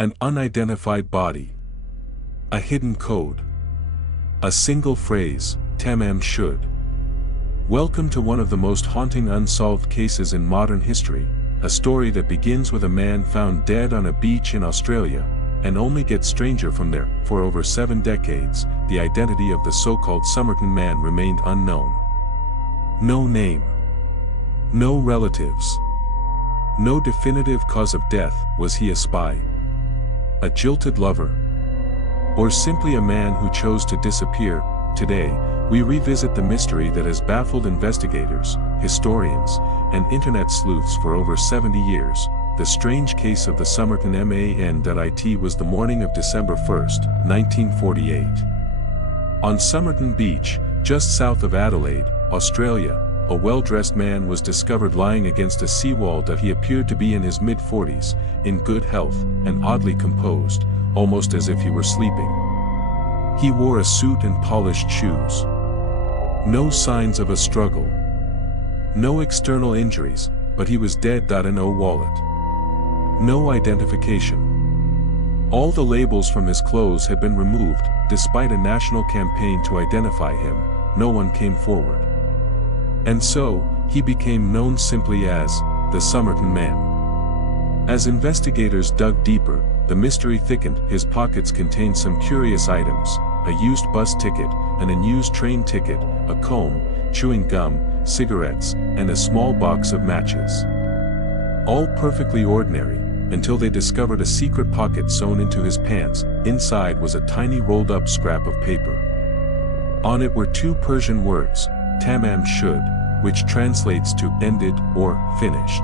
An unidentified body. A hidden code. A single phrase, tamam shud. Welcome to one of the most haunting unsolved cases in modern history, a story that begins with a man found dead on a beach in Australia, and only gets stranger from there. For over 7 decades, the identity of the so-called Somerton Man remained unknown. No name. No relatives. No definitive cause of death. Was he a spy? A jilted lover? Or simply a man who chose to disappear? Today, we revisit the mystery that has baffled investigators, historians, and internet sleuths for over 70 years. The strange case of the Somerton Man. It was the morning of December 1, 1948. On Somerton Beach, just south of Adelaide, Australia, a well-dressed man was discovered lying against a seawall. He appeared to be in his mid-40s, in good health, and oddly composed, almost as if he were sleeping. He wore a suit and polished shoes. No signs of a struggle. No external injuries, but he was dead. No wallet. No identification. All the labels from his clothes had been removed. Despite a national campaign to identify him, no one came forward. And so, he became known simply as the Somerton Man. As investigators dug deeper, the mystery thickened. His pockets contained some curious items: a used bus ticket, an unused train ticket, a comb, chewing gum, cigarettes, and a small box of matches. All perfectly ordinary, until they discovered a secret pocket sewn into his pants. Inside was a tiny rolled-up scrap of paper. On it were 2 Persian words, tamam shud, which translates to ended or finished.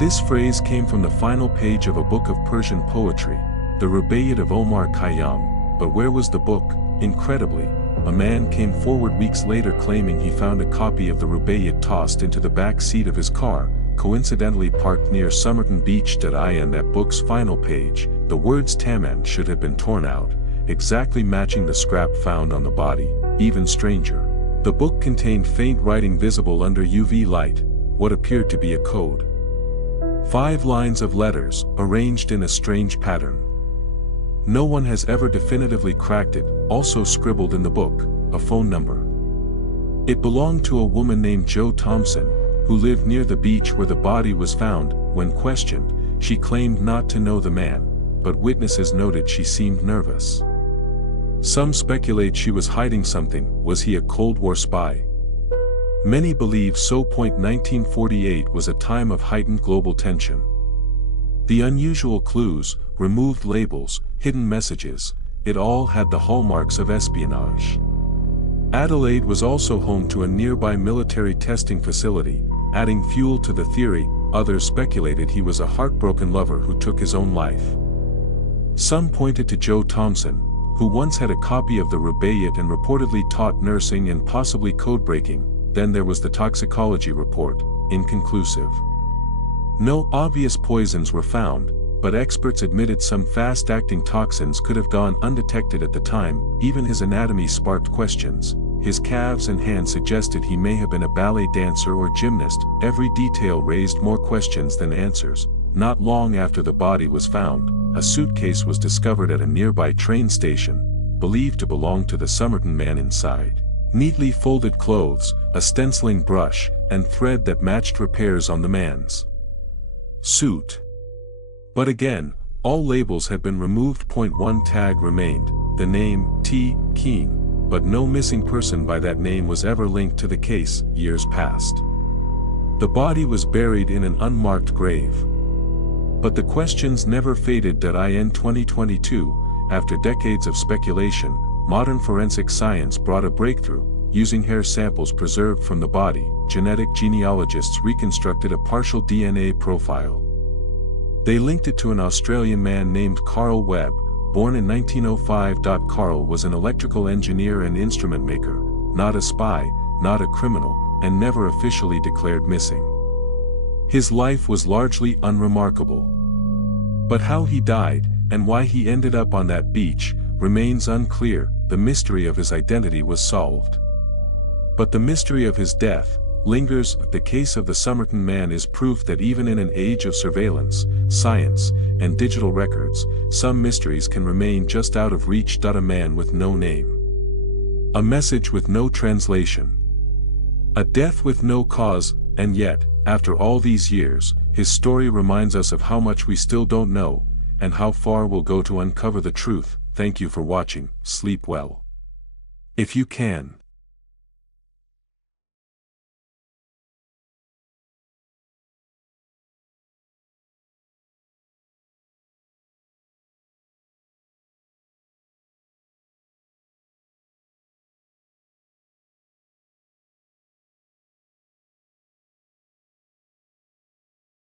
This phrase came from the final page of a book of Persian poetry, the Rubaiyat of Omar Khayyam. But where was the book? Incredibly, a man came forward weeks later claiming he found a copy of the Rubaiyat tossed into the back seat of his car, coincidentally parked near Somerton Beach. In that book's final page, the words tamam should have been torn out, exactly matching the scrap found on the body. Even stranger, the book contained faint writing visible under UV light, what appeared to be a code. 5 lines of letters, arranged in a strange pattern. No one has ever definitively cracked it. Also scribbled in the book, a phone number. It belonged to a woman named Jo Thompson, who lived near the beach where the body was found. When questioned, she claimed not to know the man, but witnesses noted she seemed nervous. Some speculate she was hiding something. Was he a Cold War spy? Many believe so. 1948 was a time of heightened global tension. The unusual clues, removed labels, hidden messages, it all had the hallmarks of espionage. Adelaide was also home to a nearby military testing facility, adding fuel to the theory. Others speculated he was a heartbroken lover who took his own life. Some pointed to Jo Thompson, who once had a copy of the Rubaiyat and reportedly taught nursing and possibly code-breaking. Then there was the toxicology report, inconclusive. No obvious poisons were found, but experts admitted some fast-acting toxins could have gone undetected at the time. Even his anatomy sparked questions. His calves and hands suggested he may have been a ballet dancer or gymnast. Every detail raised more questions than answers. Not long after the body was found, a suitcase was discovered at a nearby train station, believed to belong to the Somerton Man. Inside, neatly folded clothes, a stenciling brush, and thread that matched repairs on the man's suit. But again, all labels had been removed. One tag remained, the name T. Keane, but no missing person by that name was ever linked to the case. Years passed. The body was buried in an unmarked grave. But the questions never faded. In 2022, after decades of speculation, modern forensic science brought a breakthrough. Using hair samples preserved from the body, genetic genealogists reconstructed a partial DNA profile. They linked it to an Australian man named Carl Webb, born in 1905. Carl was an electrical engineer and instrument maker, not a spy, not a criminal, and never officially declared missing. His life was largely unremarkable. But how he died, and why he ended up on that beach, remains unclear. The mystery of his identity was solved. But the mystery of his death lingers. The case of the Somerton Man is proof that even in an age of surveillance, science, and digital records, some mysteries can remain just out of reach. A man with no name. A message with no translation. A death with no cause, and yet, after all these years, his story reminds us of how much we still don't know, and how far we'll go to uncover the truth. Thank you for watching. Sleep well. If you can.